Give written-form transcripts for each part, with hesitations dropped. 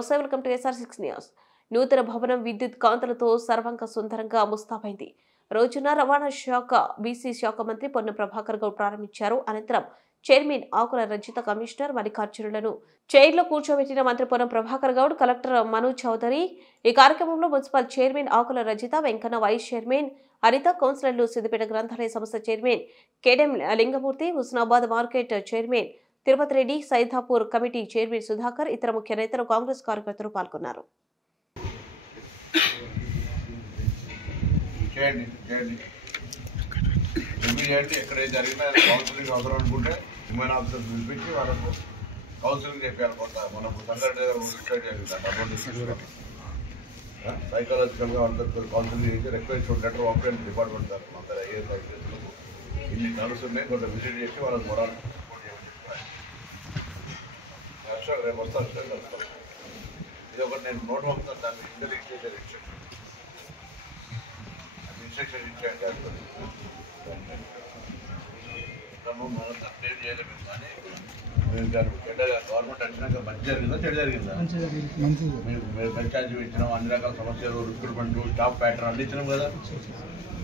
నమస్తే, welcome to SR6 news. నూతన భవనం విద్యుత్ కాంతులతో సర్వంక సుందరంగా ముస్తాబైంది. రోజున రవాణా శాఖ బీసీ శాఖ మంత్రి పొన్నం ప్రభాకర్ గౌడ్ ప్రారంభించారు. అనంతరం చైర్మన్ ఆకుల రజిత, కమిషనర్ మల్లికార్జునులను చైర్లో కూర్చోబెట్టిన మంత్రి పొన్నం ప్రభాకర్ గౌడ్, కలెక్టర్ మను చౌదరి. ఈ కార్యక్రమంలో municipal chairman Akula Rajitha, Venkanna, vice chairman Haritha, కౌన్సిలర్లు, సిద్దిపేట గ్రంథాలయ సంస్థ chairman Kedem Lingamurthy, Husnabad market chairman Tirupati Reddy, Saidapur committee chairman Sudhakar, ఇతర ముఖ్య నేతలు, కాంగ్రెస్ కార్యకర్తలు పాల్గొన్నారు. ఎక్కడైతే జరిగినా కౌన్సిలింగ్ అవసరం అనుకుంటే హ్యూమన్ ఆఫీసర్ పిలిపించి వాళ్ళకు కౌన్సిలింగ్ చెప్పాలి. కొంత మనకు సైకాలజికల్గా వాళ్ళతో కౌన్సిలింగ్ చేసి రిక్వెస్ట్ లెటర్ పంపించండి డిపార్ట్మెంట్ సార్ అందరూ ఐఏఎస్ ఐపీఎస్లకు ఇన్ని నడుస్తున్నాయి, కొంత విజిట్ చేసి వాళ్ళకి మొరాలు సపోర్ట్ చేయమని చెప్పాలి. రేపు వస్తాను ఇది ఒకటి నేను నోట్ పంపుతాను, దాన్ని ఇంటెలిజెంట్ ఇన్స్ట్రక్షన్ ఇచ్చేయండి. మనం అప్డేట్ చేయలేము కానీ గవర్నమెంట్ వచ్చినాక మంచి జరిగిందా చెడు జరిగిందా? మీరు పంచాయతీ ఇచ్చినాం, అన్ని రకాల సమస్యలు, రిక్రూట్మెంట్, స్టాఫ్ ప్యాటర్న్ అన్ని ఇచ్చినాం కదా.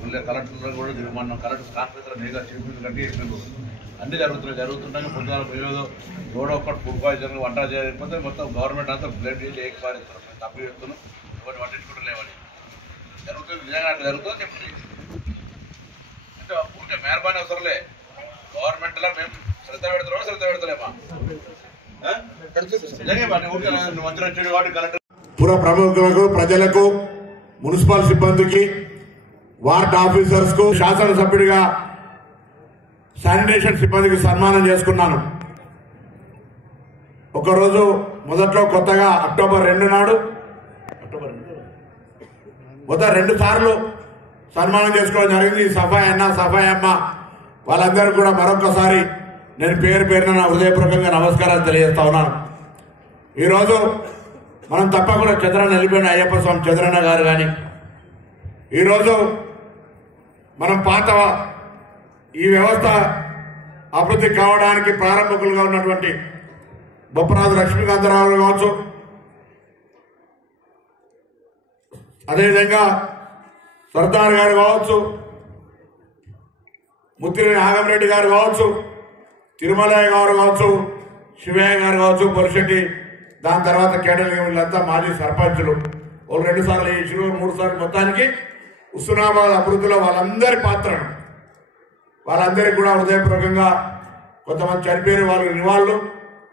మళ్ళీ కలెక్టర్ కూడా మన కలెక్టర్ కాన్ఫరెన్స్ మీద చీఫ్ కట్టి ఇచ్చినారు. అన్నీ జరుగుతుంటాయి. పొద్దున పోయేదో ఎవడో ఒక్కటి ఫుడ్ పాయిజన్ వంట చేయకపోతే మొత్తం గవర్నమెంట్ అంతా బ్లడ్ చేసి ఏకసారి ఇస్తున్నాం. తప్పు చేస్తున్నాం, ఒకటి వండించుకుంటూ లేవని జరుగుతుంది. నిజంగా అట్లా జరుగుతుందని చెప్పి అంటే ఊరికే మెహర్బానీ అవసరంలే. గవర్నమెంట్లో మేము శ్రద్ధ పెడతలేమా? మంత్రి వచ్చాడు కాబట్టి కలెక్టర్ పుర ప్రముఖులకు, ప్రజలకు, మున్సిపల్ సిబ్బందికి, వార్డ్ ఆఫీసర్స్ కు, శాసనసభ్యుడిగా శానిటేషన్ సిబ్బందికి సన్మానం చేసుకున్నాను. ఒకరోజు మొదట్లో కొత్తగా అక్టోబర్ 2 నాడు మొదట 2 సార్లు సన్మానం చేసుకోవడం జరిగింది. సఫాయి అన్న, సఫాయి అమ్మ వాళ్ళందరూ కూడా మరొకసారి నేను పేరున నా హృదయపూర్వకంగా నమస్కారాలు తెలియజేస్తా ఉన్నాను. ఈరోజు మనం తప్పకుండా చంద్రన్న వెళ్ళిపోయిన అయ్యప్ప స్వామి చంద్రన్న గారు కానీ, ఈరోజు మనం పాత ఈ వ్యవస్థ అభివృద్ధి కావడానికి ప్రారంభకులుగా ఉన్నటువంటి బొప్పరాజు లక్ష్మీకాంతరావు కావచ్చు, అదేవిధంగా సర్దార్ గారు కావచ్చు, ముత్తిరెడ్డి నాగంరెడ్డి గారు కావచ్చు, తిరుమలయ్య గారు కావచ్చు, శివయ్య గారు కావచ్చు, పొలిశెట్టి, దాని తర్వాత కేడల్ వీళ్ళంతా మాజీ సర్పంచులు. 2 సార్లు చేసిన 3 సార్లు మొత్తానికి హుస్నాబాద్ అభివృద్ధిలో వాళ్ళందరి పాత్రను వాళ్ళందరికీ కూడా హృదయపూర్వకంగా, కొంతమంది చనిపోయిన వాళ్ళు నివాళులు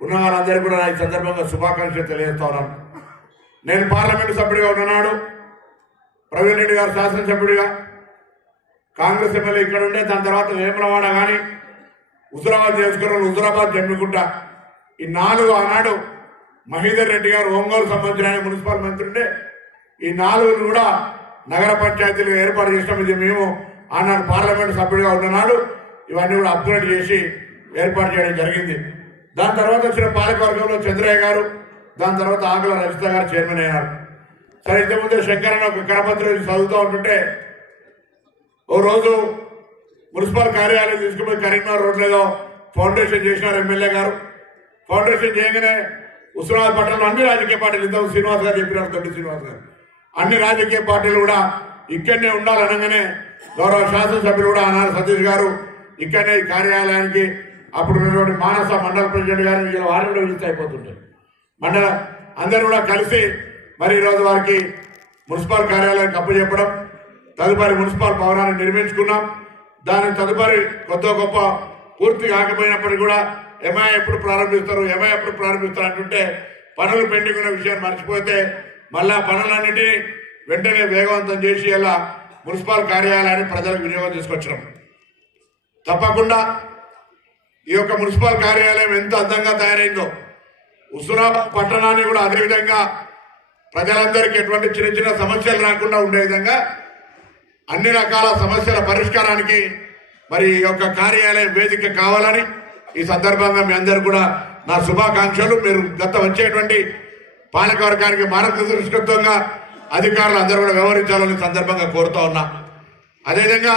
ఉన్న వాళ్ళందరికీ కూడా ఈ సందర్భంగా శుభాకాంక్షలు తెలియజేస్తా ఉన్నాను. నేను పార్లమెంటు సభ్యుడిగా ఉన్ననాడు ప్రవీణ్ రెడ్డి గారు శాసనసభ్యుడిగా, కాంగ్రెస్ ఎమ్మెల్యే ఇక్కడ ఉండే, దాని తర్వాత వేములవాడ కానీ హుజురాబాద్ చేసుకున్న హుజురాబాద్ జమ్మికుంట, ఈ 4 ఆనాడు మహీధర్ రెడ్డి గారు ఒంగోలు సంబంధించిన మున్సిపల్ మంత్రి ఉండే, ఈ 4 కూడా నగర పంచాయతీలు ఏర్పాటు చేసినాం. ఇది మేము ఆనాడు పార్లమెంటు సభ్యుడిగా ఉన్ననాడు ఇవన్నీ కూడా అప్గ్రేడ్ చేసి ఏర్పాటు చేయడం జరిగింది. దాని తర్వాత వచ్చిన పాలకవర్గంలో చంద్రయ్య గారు, దాని తర్వాత ఆకుల రజిత గారు చైర్మన్ అయ్యారు. సరే, ఇంతకుముందే శంకరన్న ఒక కరపత్రం చదువుతూ ఉంటుంటే ఓ రోజు మున్సిపల్ కార్యాలయం తీసుకుపోయి కరీంనగర్ రోడ్ లేదో ఫౌండేషన్ చేసినారు ఎమ్మెల్యే గారు. ఫౌండేషన్ చేయగానే హుస్నాబాద్ పట్టణంలో అన్ని రాజకీయ పార్టీలు, ఇంతకు శ్రీనివాస్ గారు చెప్పినారు, దొడ్డి శ్రీనివాస్ గారు, అన్ని రాజకీయ పార్టీలు కూడా ఇక్కడనే ఉండాలనగానే గౌరవ శాసనసభ్యులు కూడా ఆనాడు సతీష్ గారు ఇక్కడనే కార్యాలయానికి అప్పుడు ఉన్నటువంటి మానస మండల ప్రెసిడెంట్ గారిని ఇలా వారిని కూడా పిలిస్తే అయిపోతుంటారు. మండల అందరూ కూడా కలిసి మరి ఈరోజు వారికి మున్సిపల్ కార్యాలయానికి అప్పచెప్పడం, తదుపరి మున్సిపల్ భవనాన్ని నిర్మించుకున్నాం. దాని తదుపరి కొత్త గొప్ప పూర్తి కాకపోయినప్పటికీ కూడా ఎంఐ ఎప్పుడు ప్రారంభిస్తారు అంటుంటే పనులు పెండింగ్ ఉన్న విషయాన్ని మర్చిపోతే మళ్ళా పనులన్నిటినీ వెంటనే వేగవంతం చేసి ఇలా మున్సిపల్ కార్యాలయాన్ని ప్రజలకు వినియోగం తీసుకొచ్చినాం. తప్పకుండా ఈ యొక్క మున్సిపల్ కార్యాలయం ఎంత అందంగా తయారైందో, హుస్నాబాద్ పట్టణాన్ని కూడా అదేవిధంగా ప్రజలందరికీ ఎటువంటి చిన్న సమస్యలు రాకుండా ఉండే విధంగా అన్ని రకాల సమస్యల పరిష్కారానికి మరి ఈ యొక్క కార్యాలయం వేదిక కావాలని ఈ సందర్భంగా మీ అందరూ కూడా నా శుభాకాంక్షలు. మీరు వచ్చేటువంటి పాలకవర్గానికి మార్గదర్శకత్వంగా అధికారులు అందరూ కూడా వ్యవహరించాలని సందర్భంగా కోరుతా ఉన్నా. అదేవిధంగా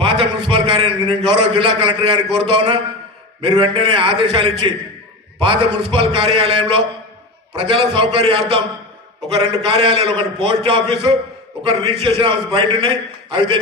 పాత మున్సిపల్ కార్యాలయం నేను గౌరవ జిల్లా కలెక్టర్ గారిని కోరుతా ఉన్నా, మీరు వెంటనే ఆదేశాలు ఇచ్చి పాత మున్సిపల్ కార్యాలయంలో ప్రజల సౌకర్యార్థం ఒక 2 కార్యాలయాలు, ఒకటి పోస్ట్ ఆఫీసు, ఒకటి రిజిస్ట్రేషన్ ఆఫీస్ బయట ఉన్నాయి. అవి